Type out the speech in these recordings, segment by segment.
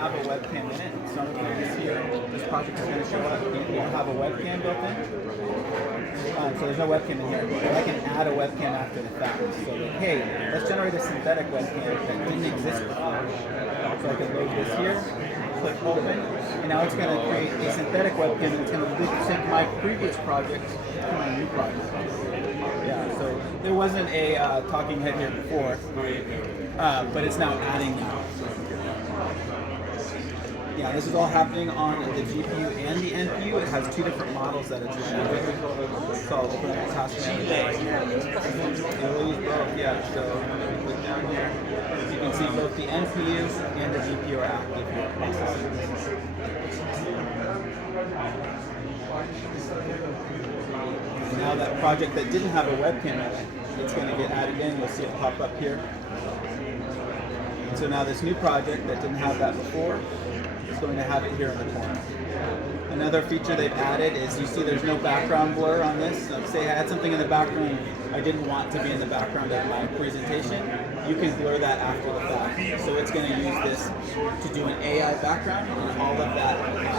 have a webcam in it. Some of these here, this project is going to show up. You don't have a webcam built in. So there's no webcam in here. But I can add a webcam after the fact. So like, hey, let's generate a synthetic webcam that didn't exist before. So I can load this here, click open, and now it's going to create a synthetic webcam and it's going to sync my previous project to my new project. Yeah, so there wasn't a talking head here before, but it's now adding now. Yeah, this is all happening on the GPU and the NPU. It has two different models that it's running with. So I'll open up the task manager. It will use both, yeah. So click down here. You can see both the NPU and the GPU are active here processing. Now that project that didn't have a webcam in it, it's going to get added in. You'll see it pop up here. And so now this new project that didn't have that before is going to have it here in the corner. Another feature they've added is you see there's no background blur on this. So say I had something in the background I didn't want to be in the background of my presentation. You can blur that after the fact. So it's going to use this to do an AI background, and all of that will be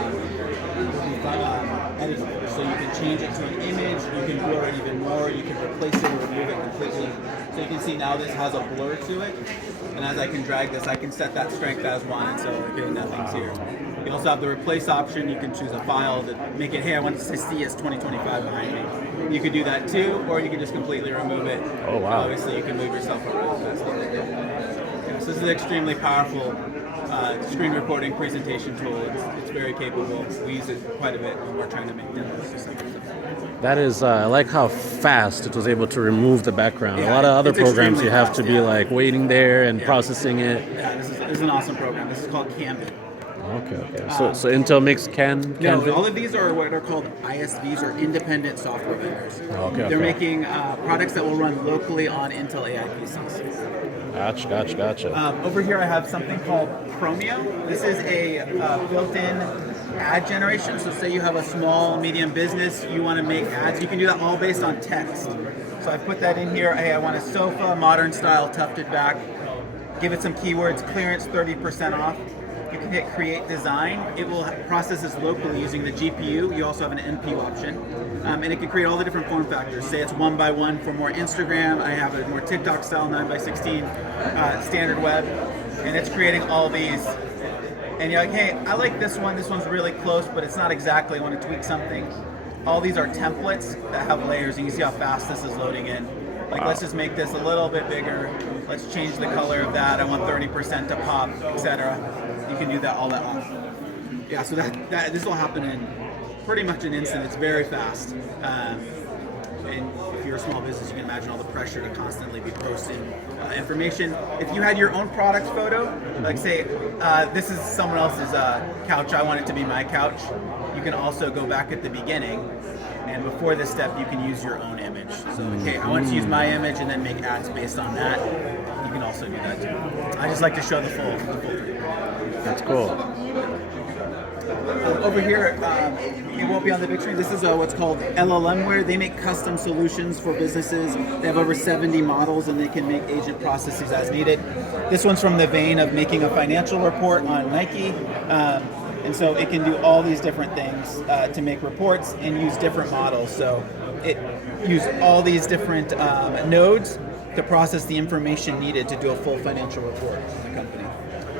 editable. So you can change it to an image, you can blur it even more, you can replace it or remove it completely. So you can see now this has a blur to it, and as I can drag this, I can set that strength as 1, and so okay, nothing's here. You also have the replace option. You can choose a file to make it, hey, I want to see as 2025 behind me. You could do that too, or you can just completely remove it. Oh, wow. Obviously, you can move yourself around. So this is an extremely powerful screen recording presentation tool. It's very capable. We use it quite a bit when we're trying to make demos. That is, I like how fast it was able to remove the background. Yeah, a lot of other it's programs you have fast, to be like waiting there and Yeah. processing it. Yeah, this is an awesome program. This is called Canva. Okay. So Intel makes Canva? No, all of these are what are called ISVs, or independent software vendors. They're making products that will run locally on Intel AI PCs. Gotcha. Over here I have something called Chromio. This is a built-in ad generation. So say you have a small, medium business, you want to make ads, you can do that all based on text. So I put that in here. Hey, I want a sofa, modern style, tufted back. Give it some keywords, clearance 30% off. You can hit create design. It will process this locally using the GPU. You also have an NPU option. And it can create all the different form factors. Say it's 1x1 for more Instagram. I have a more TikTok style 9x16 standard web. And it's creating all these. And you're like, hey, I like this one. This one's really close, but it's not exactly. I want to tweak something. All these are templates that have layers. And you see how fast this is loading in. Like, let's just make this a little bit bigger. Let's change the color of that. I want 30% to pop, etc. You can do that all at once. Yeah, so that this will happen in pretty much an instant. It's very fast. And if you're a small business, you can imagine all the pressure to constantly be posting information. If you had your own product photo, like say, this is someone else's couch, I want it to be my couch, you can also go back at the beginning, and before this step, you can use your own image. So, okay, I want to use my image and then make ads based on that. You can also do that too. I just like to show the full thing. That's cool. Over here, it won't be on the big screen. This is what's called LLMware. They make custom solutions for businesses. They have over 70 models, and they can make agent processes as needed. This one's from the vein of making a financial report on Nike. And so it can do all these different things to make reports and use different models. So it uses all these different nodes to process the information needed to do a full financial report on the company.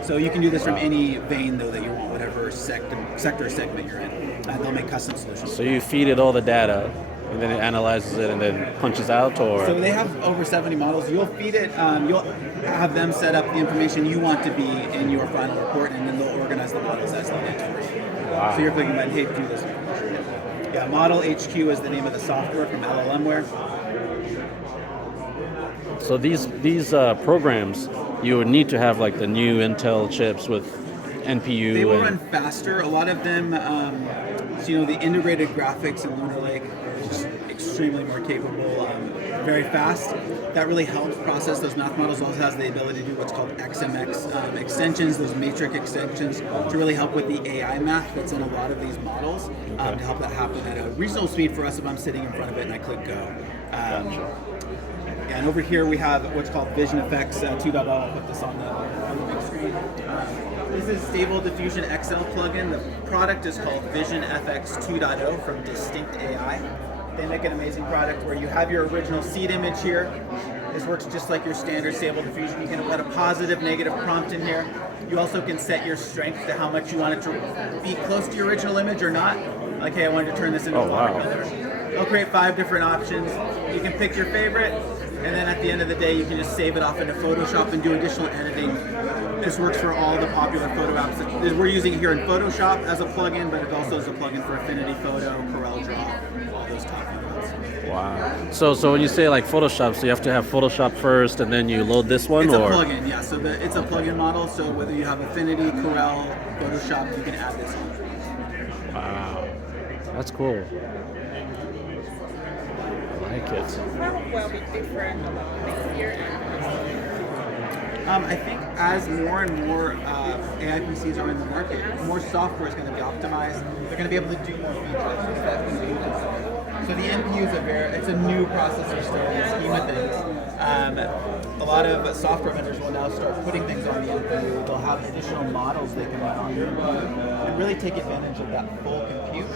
So you can do this from any vein, though, that you want, whatever sector or segment you're in. And they'll make custom solutions. So you feed it all the data, and then it analyzes it and then punches out, or? So they have over 70 models. You'll feed it, you'll have them set up the information you want to be in your final report, and then they'll organize the models as needed for you. Wow. So you're clicking button, hey, do this. Yeah, Model HQ is the name of the software from LLMware. So these programs, you would need to have like the new Intel chips with NPU. They will run faster. A lot of them, the integrated graphics in Lunar Lake is just extremely more capable, very fast. That really helps process those math models. Also has the ability to do what's called XMX extensions, those matrix extensions, to really help with the AI math that's in a lot of these models, to help that happen at a reasonable speed for us if I'm sitting in front of it and I click go. And over here we have what's called Vision Effects 2.0. I'll put this on the big screen. This is Stable Diffusion XL plugin. The product is called Vision FX 2.0 from Distinct AI. They make an amazing product where you have your original seed image here. This works just like your standard Stable Diffusion. You can put a positive, negative prompt in here. You also can set your strength to how much you want it to be close to your original image or not. Like, hey, I wanted to turn this into a watercolor. It'll create 5 different options. You can pick your favorite, and then at the end of the day, you can just save it off into Photoshop and do additional editing. This works for all the popular photo apps that we're using here in Photoshop as a plugin, but it also is a plugin for Affinity Photo, CorelDRAW, all those top photo apps. Wow. So when you say like Photoshop, so you have to have Photoshop first, and then you load this one, It's or? a plugin, yeah. So it's a plugin model. So whether you have Affinity, Corel, Photoshop, you can add this on. Wow, that's cool. I like it. How will be different next year? I think as more and more AI PCs are in the market, more software is going to be optimized. They're going to be able to do more features. That's going to be so the NPU is it's a new processor still in the scheme of things. A lot of software vendors will now start putting things on the NPU. They'll have additional models they can run on the NPU and really take advantage of that full compute.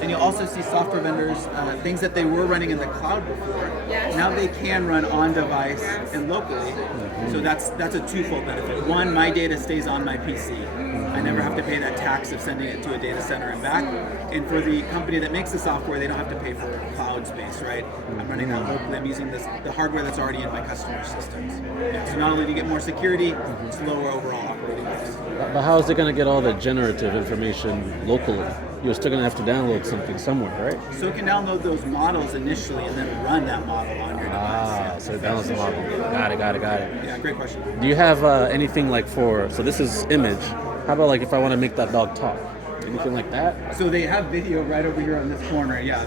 And you'll also see software vendors, things that they were running in the cloud before, now they can run on device and locally. So that's a twofold benefit. One, my data stays on my PC. I never have to pay that tax of sending it to a data center and back. And for the company that makes the software, they don't have to pay for cloud space, right? I'm running that locally. I'm using the hardware that's already in my customer systems. So not only do you get more security, it's lower overall operating costs. But how is it going to get all the generative information locally? You're still going to have to download something somewhere, right? So it can download those models initially and then run that model on your device. So it downloads the model. Got it. Yeah, great question. Do you have anything like so this is image. How about like if I want to make that dog talk? Anything like that? So they have video right over here on this corner, yeah.